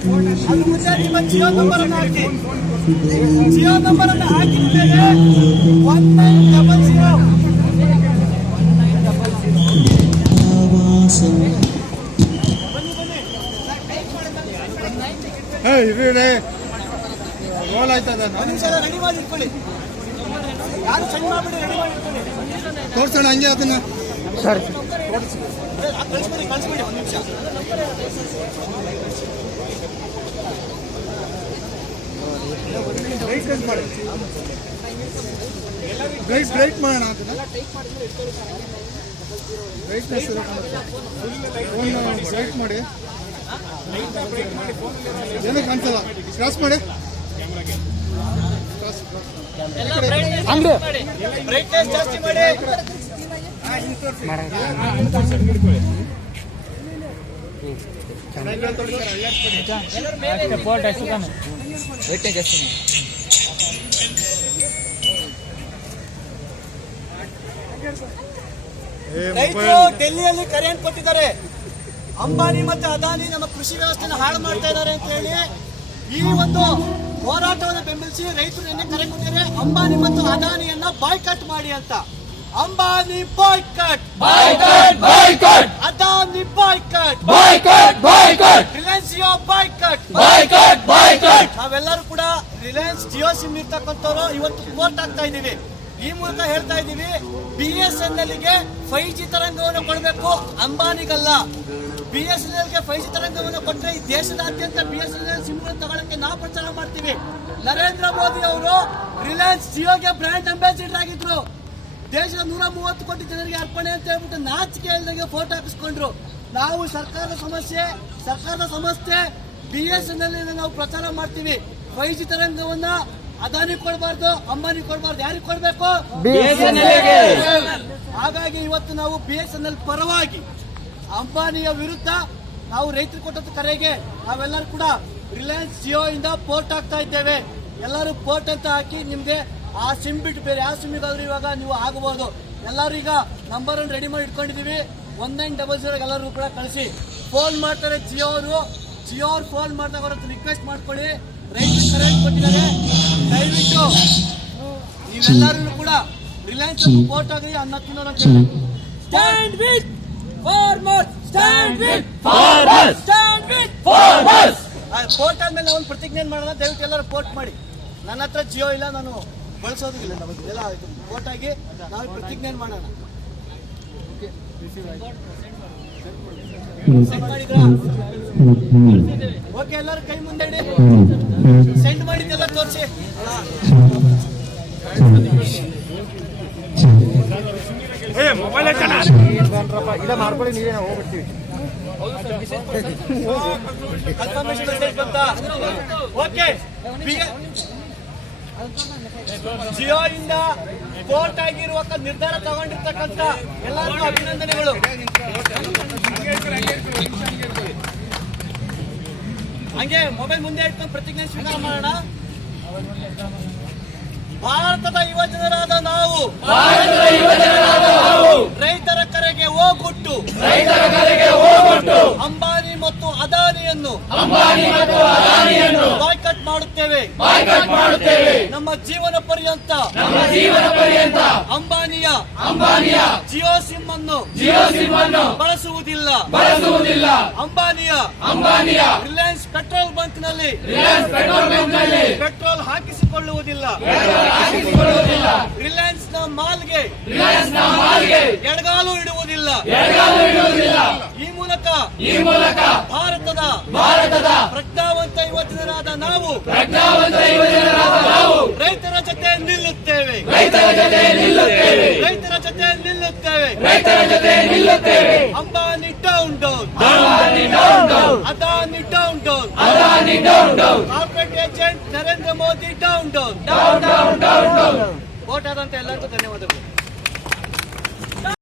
ಅದು ಮುಂದೆ ನಿಮ್ಮ ಜಿಯೋ ನಂಬರ್ ಅನ್ನು ಹಾಕಿ. ಜಿಯೋ ನಂಬರ್ ಅನ್ನು ಹಾಕಿದ ಮೇಲೆ 1900 ರೋಲ್ ಆಯ್ತದ. ರೆಡಿ ಮಾಡಿ ಇಟ್ಕೊಳ್ಳಿ, ಯಾರು ಸಣ್ಣ ಮಾಡ್ಬಿಡಿ, ರೆಡಿ ಮಾಡಿ ಇಟ್ಕೊಳ್ಳಿ. ತೋರ್ಸೋಣ ಹಂಗೆ ಅದನ್ನ ಸರಿ ಕಳಿಸ್ಬಿಡಿ ಒಂದು ನಿಮಿಷ. ಬ್ರೈಟ್ ಮಾಡೋಣ ಅದನ್ನ. ಬ್ರೈಟ್ನೆಸ್ ಬ್ರೈಟ್ ಮಾಡಿ, ಏನೂ ಕಾಣಿಸಲ್ಲ. ಕ್ರಾಸ್ ಮಾಡಿ, ಬ್ರೈಟ್ನೆಸ್ ಜಾಸ್ತಿ ಮಾಡಿ. ರೈತರು ಡೆಲ್ಲಿಯಲ್ಲಿ ಕರೆಂಟ್ ಕೊಟ್ಟಿದ್ದಾರೆ. ಅಂಬಾನಿ ಮತ್ತೆ ಅದಾನಿ ನಮ್ಮ ಕೃಷಿ ವ್ಯವಸ್ಥೆನ ಹಾಳು ಮಾಡ್ತಾ ಇದ್ದಾರೆ ಅಂತ ಹೇಳಿ ಈ ಒಂದು ಹೋರಾಟವನ್ನು ಬೆಂಬಲಿಸಿ ರೈತರು ನಿನ್ನೆ ಕರೆ ಕೊಟ್ಟಿದ್ದಾರೆ. ಅಂಬಾನಿ ಮತ್ತು ಅದಾನಿಯನ್ನ ಬಾಯ್ಕಾಟ್ ಮಾಡಿ ಅಂತ. Ambani boycott, Adani boycott, Reliance Jio boycott. ನಾವೆಲ್ಲರೂ ಕೂಡ ರಿಲಯನ್ಸ್ ಜಿಯೋ ಸಿಮ್ ಇರ್ತಕ್ಕಂಥವ್ರು ಇವತ್ತು ಕೋರ್ಟ್ ಆಗ್ತಾ ಇದ್ದೀವಿ. ಈ ಮೂಲಕ ಹೇಳ್ತಾ ಇದ್ದೀವಿ, BSNL ಗೆ 5G ತರಂಗವನ್ನು ಕೊಡಬೇಕು, ಅಂಬಾನಿಗಲ್ಲ. BSNL ಗೆ 5G ತರಂಗವನ್ನು ಕೊಟ್ಟರೆ ಈ ದೇಶದಾದ್ಯಂತ BSNL ಸಿಮ್ಗಳನ್ನು ತಗೊಳ್ಳಕ್ಕೆ ನಾವು ಪ್ರಚಾರ ಮಾಡ್ತೀವಿ. ನರೇಂದ್ರ ಮೋದಿ ಅವರು ರಿಲಯನ್ಸ್ ಜಿಯೋಗೆ ಬ್ರ್ಯಾಂಡ್ ಅಂಬಾಸಿಡರ್ ಆಗಿದ್ರು. ದೇಶದ 130 ಕೋಟಿ ಜನರಿಗೆ ಅರ್ಪಣೆ ಅಂತ ಹೇಳ್ಬಿಟ್ಟು ನಾಚಿಕೆ ಇಲ್ಲದಂಗೆ ಫೋಟೋ ಹಾಕಿಸ್ಕೊಂಡ್ರು. ನಾವು ಸರ್ಕಾರದ ಸಂಸ್ಥೆ BSNL ನಾವು ಪ್ರಚಾರ ಮಾಡ್ತೀವಿ. 5G ತರಂಗವನ್ನ ಅದಾನಿ ಕೊಡಬಾರ್ದು, ಅಂಬಾನಿ ಕೊಡಬಾರ್ದು. ಯಾರಿಗೆ ಕೊಡಬೇಕು? ಹಾಗಾಗಿ ಇವತ್ತು ನಾವು BSNL ಪರವಾಗಿ, ಅಂಬಾನಿಯ ವಿರುದ್ಧ ನಾವು ರೈತರು ಕೊಟ್ಟಂತ ಕರೆಗೆ ನಾವೆಲ್ಲರೂ ಕೂಡ ರಿಲಯನ್ಸ್ ಜಿಯೋ ಇಂದ ಪೋರ್ಟ್ ಆಗ್ತಾ ಇದ್ದೇವೆ. ಎಲ್ಲರೂ ಪೋರ್ಟ್ ಅಂತ ಹಾಕಿ ನಿಮ್ಗೆ ಆ ಸಿಮ್ ಬಿಟ್ಟು ಬೇರೆ ಯಾವ ಸಿಮ್ಮಿಗಾದ್ರೂ ಇವಾಗ ನೀವು ಆಗಬಹುದು. ಎಲ್ಲರೂ ಈಗ ನಂಬರ್ ಅನ್ನು ರೆಡಿ ಮಾಡಿ ಇಟ್ಕೊಂಡಿದೀವಿ. 1900 ಎಲ್ಲರೂ ಕೂಡ ಕಳಿಸಿ. ಫೋನ್ ಮಾಡ್ತಾರೆ ಜಿಯೋ ಅವರು ಫೋನ್ ಮಾಡಿದಾಗ ಅವ್ರ ರಿಕ್ವೆಸ್ಟ್ ಮಾಡ್ಕೊಳ್ಳಿ. ರೈತರು ಕರೆಂಟ್ ಕೊಟ್ಟಿದ್ದಾರೆ, ದಯವಿಟ್ಟು ನೀವೆಲ್ಲರೂ ಕೂಡ ರಿಲಯನ್ಸ್ ಪೋರ್ಟ್ ಆಗ್ರಿ ಅನ್ನ ತಿನ್ನೋರು ಅಂತ ಹೇಳಿ. Stand with farmers, stand with farmers, stand with farmers. Port ಆದ್ಮೇಲೆ ನಾವು ಒಂದು ಪ್ರತಿಜ್ಞೆ ಮಾಡೋಣ. ದಯವಿಟ್ಟು ಎಲ್ಲರೂ ಪೋರ್ಟ್ ಮಾಡಿ. ನನ್ನ ಹತ್ರ ಜಿಯೋ ಇಲ್ಲ, ನಾನು ಬಳಸೋದು ಇಲ್ಲ. ನಮಗೆ ಎಲ್ಲ ಪೋರ್ಟ್ ಆಗಿ ನಾವು ಪ್ರತಿಜ್ಞೆ ಮಾಡೋಣ. ಸೆಂಡ್ ಮಾಡಿದ್ರಾ? ಓಕೆ, ಎಲ್ಲರೂ ಕೈ ಮುಂದೆ ಇಡಿ. ಸೆಂಡ್ ಮಾಡಿದ್ದೆಲ್ಲ ತೋರಿಸಿ. ಇಲ್ಲ ಮಾಡ್ಕೊಳ್ಳಿ, ನೀವೇ ನಾವು ಹೋಗ್ಬಿಡ್ತೀವಿ. ಕನ್ಫರ್ಮೇಷನ್ ಮೆಸೇಜ್ ಬಂತಾ? ಓಕೆ, ಜಿಯೋ ಇಂದ ಕೋರ್ಟ್ ಆಗಿರುವ ನಿರ್ಧಾರ ತಗೊಂಡಿರ್ತಕ್ಕಂಥ ಎಲ್ಲರಿಗೂ ಅಭಿನಂದನೆಗಳು. ಹಂಗೆ ಮೊಬೈಲ್ ಮುಂದೆ ಇಟ್ಕೊಂಡು ಪ್ರತಿಜ್ಞೆ ಸ್ವೀಕಾರ ಮಾಡೋಣ. ಭಾರತದ ಯುವಜನರಾದ ನಾವು ರೈತರ ಕರೆಗೆ ಹೋಗುಟ್ಟು ಅಂಬಾನಿ ಮತ್ತು ಅದಾನಿಯನ್ನು ಬಾಯ್ಕಾಟ್ ಮಾಡುತ್ತೇವೆ. ನಮ್ಮ ಜೀವನ ಪರ್ಯಂತ ಅಂಬಾನಿಯ ಜಿಯೋ ಸಿಮ್ ಅನ್ನು ಬಳಸುವುದಿಲ್ಲ. ಅಂಬಾನಿಯ ರಿಲಯನ್ಸ್ ಪೆಟ್ರೋಲ್ ಬಂಕ್ ನಲ್ಲಿ ಪೆಟ್ರೋಲ್ ಹಾಕಿಸಿಕೊಳ್ಳುವುದಿಲ್ಲ. ರಿಲಯನ್ಸ್ ನ ಮಾಲ್ಗೆ ಎಡಗಾಲು ಇಡುವುದಿಲ್ಲ. ಈ ಮೂಲಕ ಭಾರತದ ಪ್ರಜ್ಞಾವಂತ ಯುವಜನರಾದ ನಾವು ರೈತರ ಜೊತೆ ನಿಲ್ಲುತ್ತೇವೆ. Ambani down down, Adani down down, corporate agent Narendra Modi down down. Vote ಆದಂತ ಎಲ್ಲರಿಗೂ ಧನ್ಯವಾದಗಳು.